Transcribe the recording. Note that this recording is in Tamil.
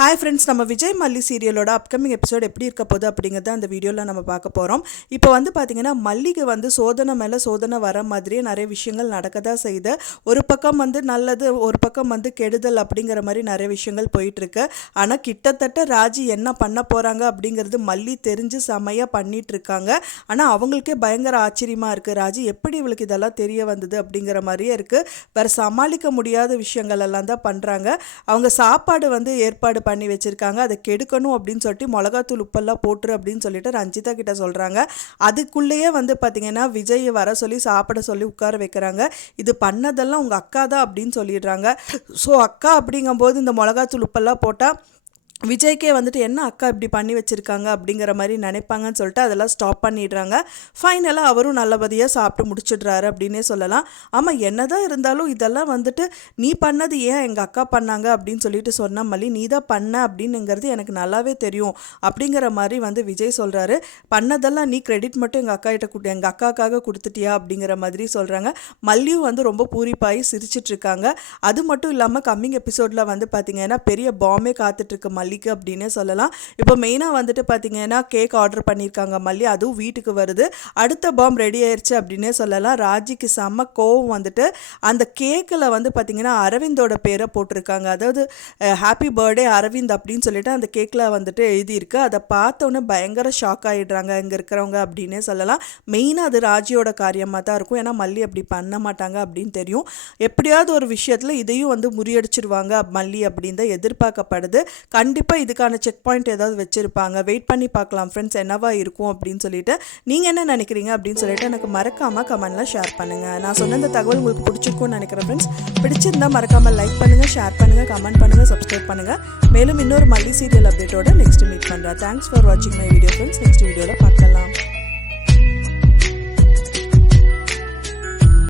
ஹாய் ஃப்ரெண்ட்ஸ், நம்ம விஜய் மல்லி சீரியலோட அப்கமிங் எபிசோட் எப்படி இருக்க போகுது அப்படிங்கிறத அந்த வீடியோவில் நம்ம பார்க்க போகிறோம். இப்போ பார்த்தீங்கன்னா மல்லிக்கு சோதனை மேலே சோதனை வர மாதிரியே நிறைய விஷயங்கள் நடக்க தான் செய்யுது. ஒரு பக்கம் நல்லது, ஒரு பக்கம் கெடுதல் அப்படிங்கிற மாதிரி நிறைய விஷயங்கள் போயிட்டுருக்கு. ஆனால் கிட்டத்தட்ட ராஜி என்ன பண்ண போகிறாங்க அப்படிங்கிறது மல்லி தெரிஞ்சு செமையாக பண்ணிகிட்டு இருக்காங்க. ஆனால் அவங்களுக்கே பயங்கர ஆச்சரியமாக இருக்குது. ராஜி எப்படி இவளுக்கு இதெல்லாம் தெரிய வந்தது அப்படிங்கிற மாதிரியே இருக்குது. வேறு சமாளிக்க முடியாத விஷயங்கள் எல்லாம் தான் பண்ணுறாங்க. அவங்க சாப்பாடு ஏற்பாடு பண்ணி வச்சிருக்காங்க, அதை கெடுக்கணும் அப்படின்னு சொல்லிட்டு மிளகாத்தூள் உப்பெல்லாம் போட்டுரு அப்படின்னு சொல்லிட்டு ரஞ்சிதா கிட்ட சொல்றாங்க. அதுக்குள்ளேயே பார்த்தீங்கன்னா விஜய் வர சொல்லி சாப்பிட சொல்லி உட்கார வைக்கிறாங்க. இது பண்ணதெல்லாம் உங்க அக்கா தான் அப்படின்னு சொல்லிடுறாங்க. ஸோ அக்கா அப்படிங்கும்போது இந்த மிளகாத்தூள் உப்பெல்லாம் போட்டால் விஜய்க்கே என்ன அக்கா இப்படி பண்ணி வச்சுருக்காங்க அப்படிங்கிற மாதிரி நினைப்பாங்கன்னு சொல்லிட்டு அதெல்லாம் ஸ்டாப் பண்ணிடுறாங்க. ஃபைனலாக அவரும் நல்லபடியாக சாப்பிட்டு முடிச்சிடுறாரு அப்படின்னே சொல்லலாம். ஆமாம், என்னதான் இருந்தாலும் இதெல்லாம் நீ பண்ணது ஏன் எங்கள் அக்கா பண்ணாங்க அப்படின்னு சொல்லிட்டு சொன்ன மல்லி, நீ தான் பண்ண அப்படின்னுங்கிறது எனக்கு நல்லாவே தெரியும் அப்படிங்கிற மாதிரி விஜய் சொல்கிறாரு. பண்ணதெல்லாம் நீ கிரெடிட் மட்டும் எங்கள் அக்கா கிட்ட எங்கள் அக்காக்காக கொடுத்துட்டியா அப்படிங்கிற மாதிரி சொல்கிறாங்க. மல்லியும் ரொம்ப பூரிப்பாகி சிரிச்சிட்ருக்காங்க. அது மட்டும் இல்லாமல் கம்மிங் எபிசோடில் பார்த்தீங்கன்னா பெரிய பாம்பே காத்துட்ருக்கு மல்லி அப்படின்னே சொல்லலாம். இப்போ மெயினாக பார்த்தீங்கன்னா கேக் ஆர்டர் பண்ணியிருக்காங்க மல்லி, அதுவும் வீட்டுக்கு வருது. அடுத்த பாம் ரெடி ஆயிடுச்சு அப்படின்னே சொல்லலாம். ராஜிக்கு செம்ம கோவம் அந்த கேக்கில் பார்த்தீங்கன்னா அரவிந்தோட பேரை போட்டிருக்காங்க. அதாவது ஹாப்பி பர்த்டே அரவிந்த் அப்படின்னு சொல்லிட்டு அந்த கேக்கில் எழுதியிருக்கு. அதை பார்த்தோன்னே பயங்கர ஷாக் ஆகிடுறாங்க இங்கே இருக்கிறவங்க அப்படின்னே சொல்லலாம். மெயினாக அது ராஜியோட காரியமாக தான் இருக்கும். ஏன்னா மல்லி அப்படி பண்ண மாட்டாங்க அப்படின்னு தெரியும். எப்படியாவது ஒரு விஷயத்தில் இதையும் முறியடிச்சிருவாங்க மல்லி அப்படின்னு தான் எதிர்பார்க்கப்படுது. கண்டிப்பாக இதுக்கான செக் பாயிண்ட் ஏதாவது வச்சுருப்பாங்க. வெயிட் பண்ணி பார்க்கலாம் ஃப்ரெண்ட்ஸ், என்னவா இருக்கும் அப்படின்னு சொல்லிட்டு. நீங்கள் என்ன நினைக்கிறீங்க அப்படின்னு சொல்லிட்டு எனக்கு மறக்காமல் கமெண்ட்ல ஷேர் பண்ணுங்கள். நான் சொன்ன இந்த தகவல் உங்களுக்கு பிடிச்சிருக்கும்னு நினைக்கிறேன் ஃப்ரெண்ட்ஸ். பிடிச்சிருந்தா மறக்காமல் லைக் பண்ணுங்கள், ஷேர் பண்ணுங்கள், கமெண்ட் பண்ணுங்கள், சப்ஸ்கிரைப் பண்ணுங்கள். மேலும் இன்னொரு மல்லி சீரியல் அப்டேட்டோட நெக்ஸ்ட் மீட் பண்ணுறேன். தேங்க்ஸ் ஃபார் வாட்சிங் மை வீடியோ ஃப்ரெண்ட்ஸ். நெக்ஸ்ட் வீடியோவில்